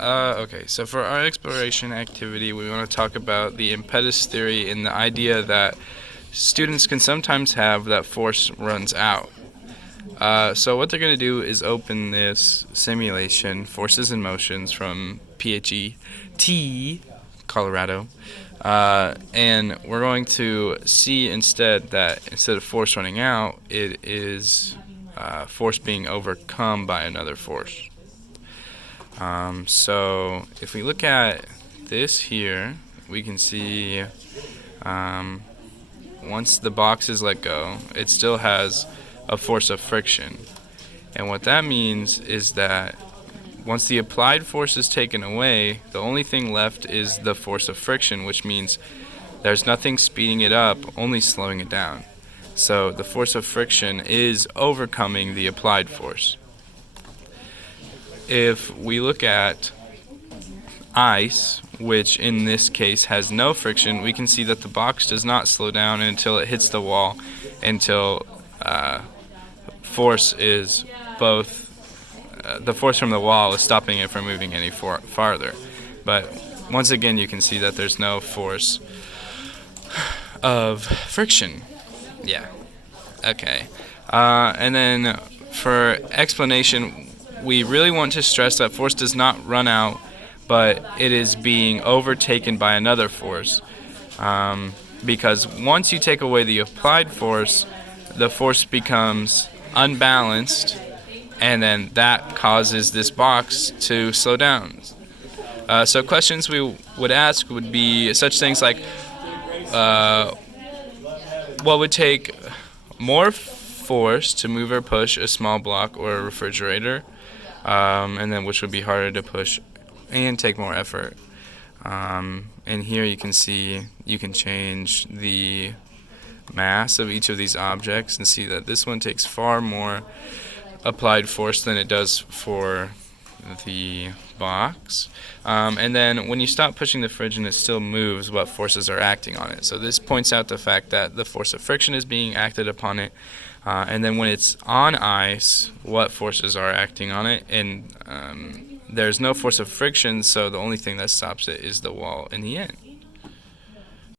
Okay, so for our exploration activity, we want to talk about the impetus theory and the idea that students can sometimes have that force runs out. So what they're going to do is open this simulation, Forces and Motions, from PHYS, Colorado, and we're going to see instead that instead of force running out, it is force being overcome by another force. So if we look at this here, we can see once the box is let go, it still has a force of friction. And what that means is that once the applied force is taken away, the only thing left is the force of friction, which means there's nothing speeding it up, only slowing it down. So the force of friction is overcoming the applied force. If we look at ice, which in this case has no friction, we can see that the box does not slow down until it hits the wall, until force is both the force from the wall is stopping it from moving any farther. But once again, you can see that there's no force of friction. Yeah. Okay. And then for explanation, we really want to stress that force does not run out, but it is being overtaken by another force. Because once you take away the applied force, the force becomes unbalanced, and then that causes this box to slow down. So questions we would ask would be such things like, what would take more force to move or push a small block or a refrigerator, and then which would be harder to push and take more effort. And here you can see you can change the mass of each of these objects and see that this one takes far more applied force than it does for the box. And then when you stop pushing the fridge and it still moves, what forces are acting on it. So this points out the fact that the force of friction is being acted upon it. And then when it's on ice, what forces are acting on it. And there's no force of friction, so the only thing that stops it is the wall in the end.